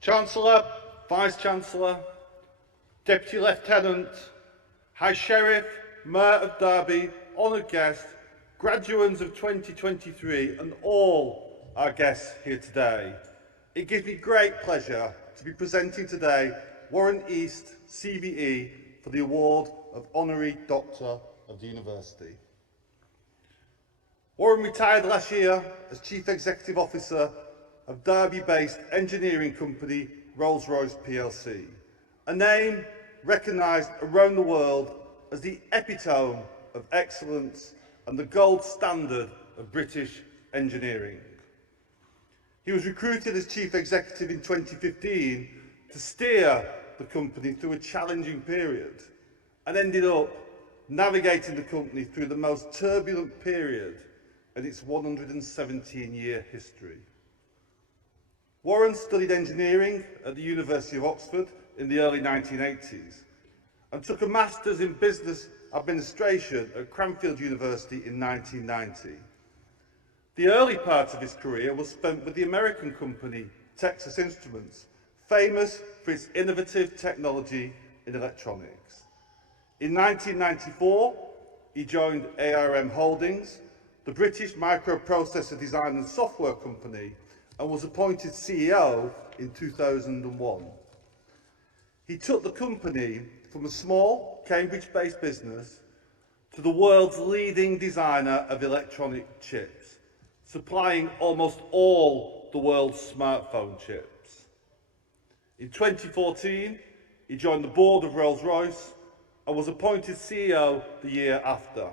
Chancellor, Vice-Chancellor, Deputy Lieutenant, High Sheriff, Mayor of Derby, honoured guests, graduates of 2023 and all our guests here today. It gives me great pleasure to be presenting today Warren East CBE for the award of Honorary Doctor of the University. Warren retired last year as Chief Executive Officer of Derby-based engineering company Rolls-Royce plc, a name recognised around the world as the epitome of excellence and the gold standard of British engineering. He was recruited as Chief Executive in 2015 to steer the company through a challenging period and ended up navigating the company through the most turbulent period in its 117-year history. Warren studied engineering at the University of Oxford in the early 1980s and took a Master's in Business Administration at Cranfield University in 1990. The early part of his career was spent with the American company Texas Instruments, famous for its innovative technology in electronics. In 1994, he joined ARM Holdings, the British microprocessor design and software company, and was appointed CEO in 2001. He took the company from a small Cambridge-based business to the world's leading designer of electronic chips, supplying almost all the world's smartphone chips. In 2014, he joined the board of Rolls-Royce and was appointed CEO the year after.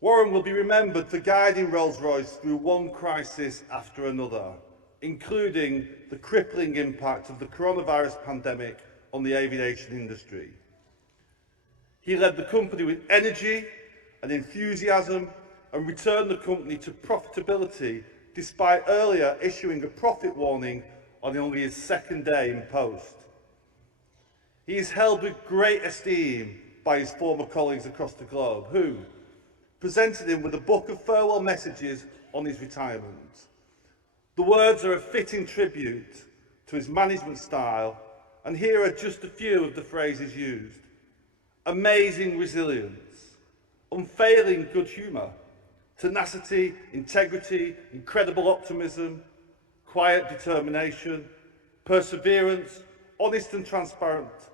Warren will be remembered for guiding Rolls-Royce through one crisis after another, including the crippling impact of the coronavirus pandemic on the aviation industry. He led the company with energy and enthusiasm and returned the company to profitability despite earlier issuing a profit warning on only his second day in post. He is held with great esteem by his former colleagues across the globe who presented him with a book of farewell messages on his retirement. The words are a fitting tribute to his management style, and here are just a few of the phrases used. Amazing resilience, unfailing good humour, tenacity, integrity, incredible optimism, quiet determination, perseverance, honest and transparent,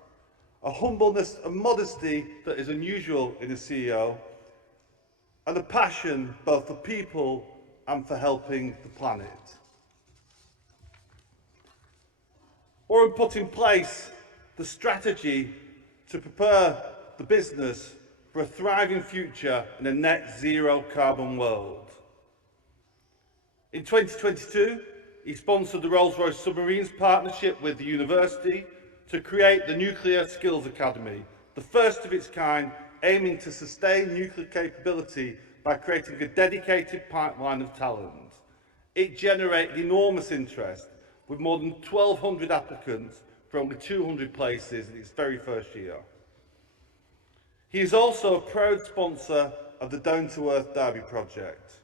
a humbleness and modesty that is unusual in a CEO, and a passion both for people and for helping the planet. Warren put in place the strategy to prepare the business for a thriving future in a net zero carbon world. In 2022, he sponsored the Rolls-Royce Submarines partnership with the university to create the Nuclear Skills Academy, the first of its kind, aiming to sustain nuclear capability by creating a dedicated pipeline of talent. It generated enormous interest, with more than 1,200 applicants for only 200 places in its very first year. He is also a proud sponsor of the Down to Earth Derby project,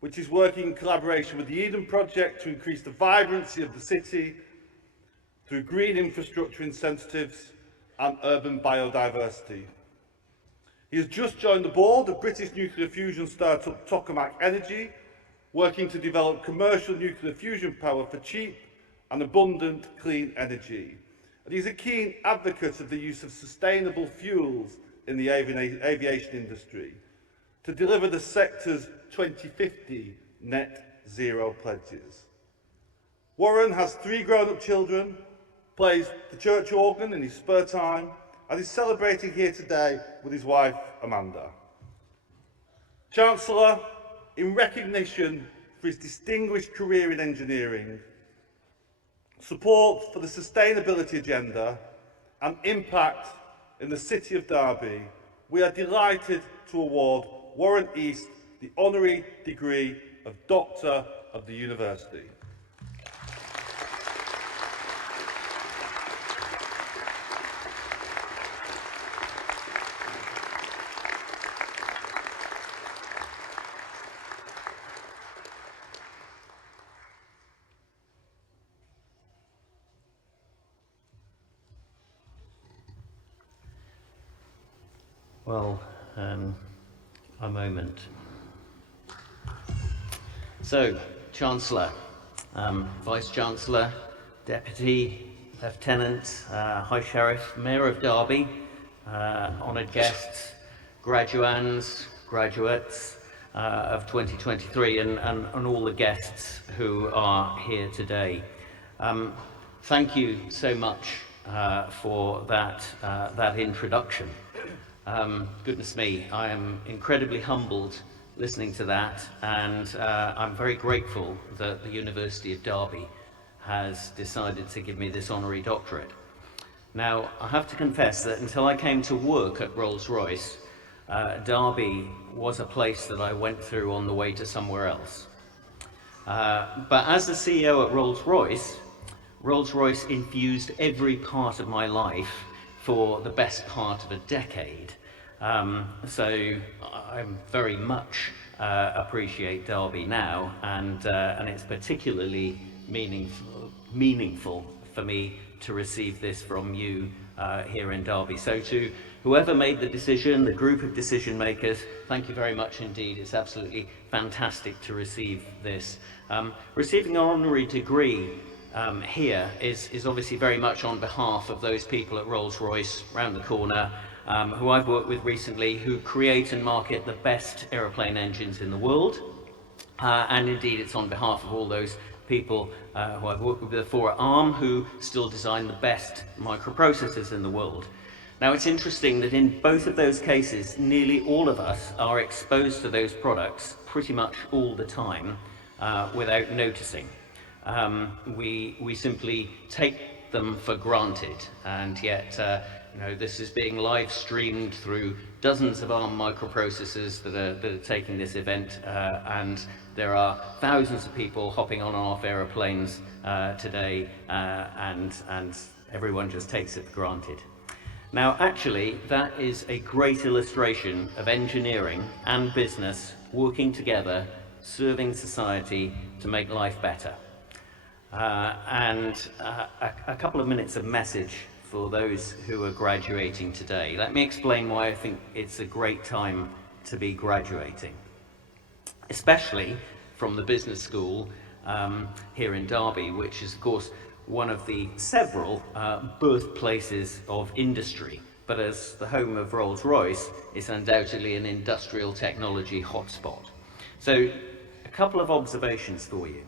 which is working in collaboration with the Eden Project to increase the vibrancy of the city through green infrastructure incentives and urban biodiversity. He has just joined the board of British nuclear fusion startup Tokamak Energy, working to develop commercial nuclear fusion power for cheap and abundant clean energy. And he's a keen advocate of the use of sustainable fuels in the aviation industry to deliver the sector's 2050 net zero pledges. Warren has 3 grown-up children, plays the church organ in his spare time, and is celebrating here today with his wife, Amanda. Chancellor, in recognition for his distinguished career in engineering, support for the sustainability agenda, and impact in the City of Derby, we are delighted to award Warren East the honorary degree of Doctor of the University. Well, a moment. So, Chancellor, Vice-Chancellor, Deputy, Lieutenant, High Sheriff, Mayor of Derby, honoured guests, graduands, graduates of 2023, and all the guests who are here today. Thank you so much for that introduction. Goodness me, I am incredibly humbled listening to that, and I'm very grateful that the University of Derby has decided to give me this honorary doctorate. Now, I have to confess that until I came to work at Rolls-Royce, Derby was a place that I went through on the way to somewhere else. But as the CEO at Rolls-Royce, Rolls-Royce infused every part of my life for the best part of a decade. So I very much appreciate Derby now, and it's particularly meaningful for me to receive this from you here in Derby. So to whoever made the decision, the group of decision makers, thank you very much indeed. It's absolutely fantastic to receive this. Receiving an honorary degree here is obviously very much on behalf of those people at Rolls-Royce round the corner, who I've worked with recently, who create and market the best aeroplane engines in the world. And indeed, it's on behalf of all those people who I've worked with before at ARM, who still design the best microprocessors in the world. Now, it's interesting that in both of those cases, nearly all of us are exposed to those products pretty much all the time without noticing. We simply take them for granted, and yet this is being live streamed through dozens of ARM microprocessors that are taking this event, and there are thousands of people hopping on and off aeroplanes today, and everyone just takes it for granted. Now, actually, that is a great illustration of engineering and business working together, serving society to make life better. And a couple of minutes of message for those who are graduating today. Let me explain why I think it's a great time to be graduating, especially from the business school here in Derby, which is, of course, one of the several birthplaces of industry. But as the home of Rolls-Royce, it's undoubtedly an industrial technology hotspot. So, a couple of observations for you.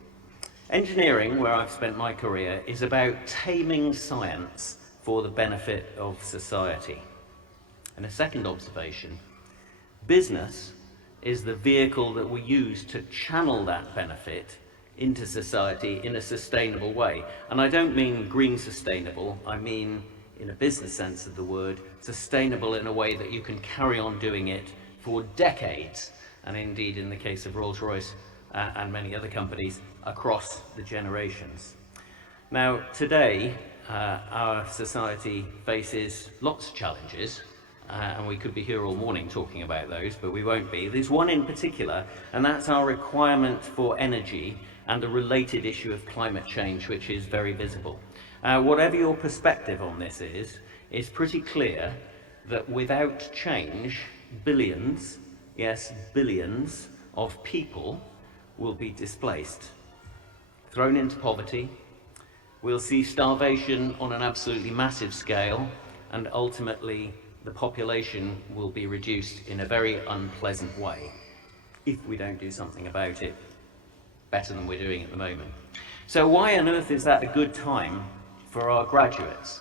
Engineering, where I've spent my career, is about taming science for the benefit of society. And a second observation, business is the vehicle that we use to channel that benefit into society in a sustainable way. And I don't mean green sustainable, I mean, in a business sense of the word, sustainable in a way that you can carry on doing it for decades, and indeed in the case of Rolls-Royce and many other companies, across the generations. Now, today, our society faces lots of challenges, and we could be here all morning talking about those, but we won't be. There's one in particular, and that's our requirement for energy and the related issue of climate change, which is very visible. Whatever your perspective on this is, it's pretty clear that without change, billions, yes, billions of people will be displaced, thrown into poverty. We'll see starvation on an absolutely massive scale, and ultimately the population will be reduced in a very unpleasant way if we don't do something about it better than we're doing at the moment. So why on earth is that a good time for our graduates?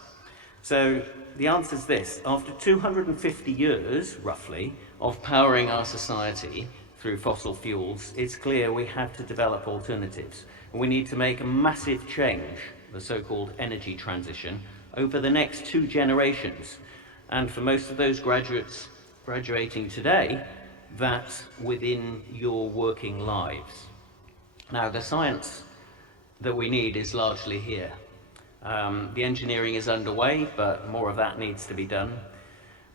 So the answer is this: after 250 years, roughly, of powering our society through fossil fuels, it's clear we have to develop alternatives. And we need to make a massive change, the so-called energy transition, over the next 2 generations. And for most of those graduates graduating today, that's within your working lives. Now, the science that we need is largely here. The engineering is underway, but more of that needs to be done.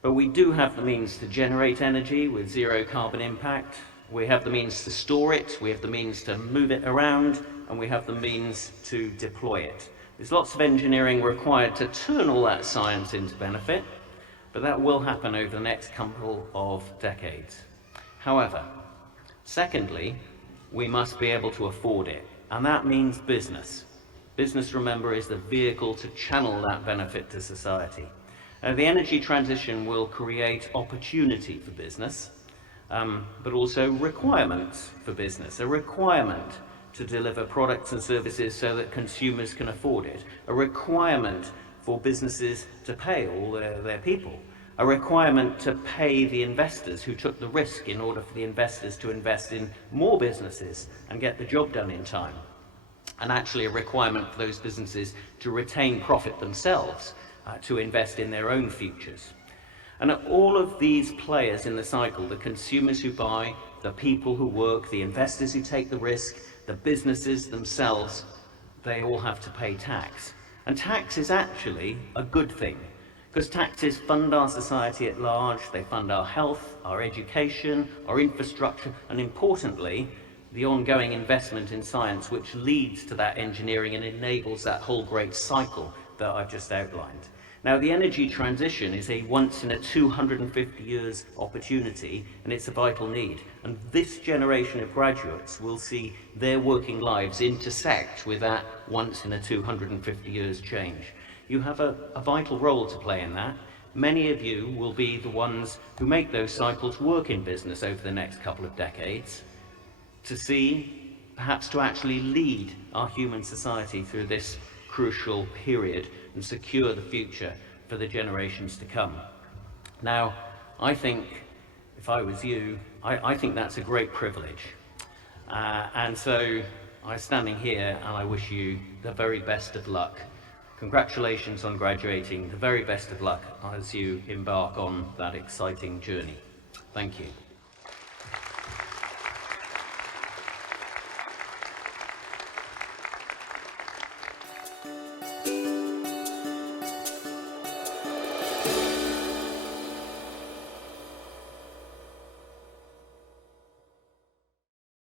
But we do have the means to generate energy with zero carbon impact. We have the means to store it, we have the means to move it around, and we have the means to deploy it. There's lots of engineering required to turn all that science into benefit, but that will happen over the next couple of decades. However, secondly, we must be able to afford it, and that means business. Business, remember, is the vehicle to channel that benefit to society. The energy transition will create opportunity for business, but also requirements for business. A requirement to deliver products and services so that consumers can afford it. A requirement for businesses to pay all their people. A requirement to pay the investors who took the risk in order for the investors to invest in more businesses and get the job done in time. And actually a requirement for those businesses to retain profit themselves, to invest in their own futures. And all of these players in the cycle, the consumers who buy, the people who work, the investors who take the risk, the businesses themselves, they all have to pay tax. And tax is actually a good thing, because taxes fund our society at large, they fund our health, our education, our infrastructure, and importantly, the ongoing investment in science which leads to that engineering and enables that whole great cycle that I've just outlined. Now, the energy transition is a once in a 250 years opportunity, and it's a vital need. And this generation of graduates will see their working lives intersect with that once in a 250 years change. You have a vital role to play in that. Many of you will be the ones who make those cycles work in business over the next couple of decades, to see, perhaps to actually lead our human society through this crucial period and secure the future for the generations to come. Now, I think, if I was you, I think that's a great privilege. And so I'm standing here and I wish you the very best of luck. Congratulations on graduating, the very best of luck as you embark on that exciting journey. Thank you.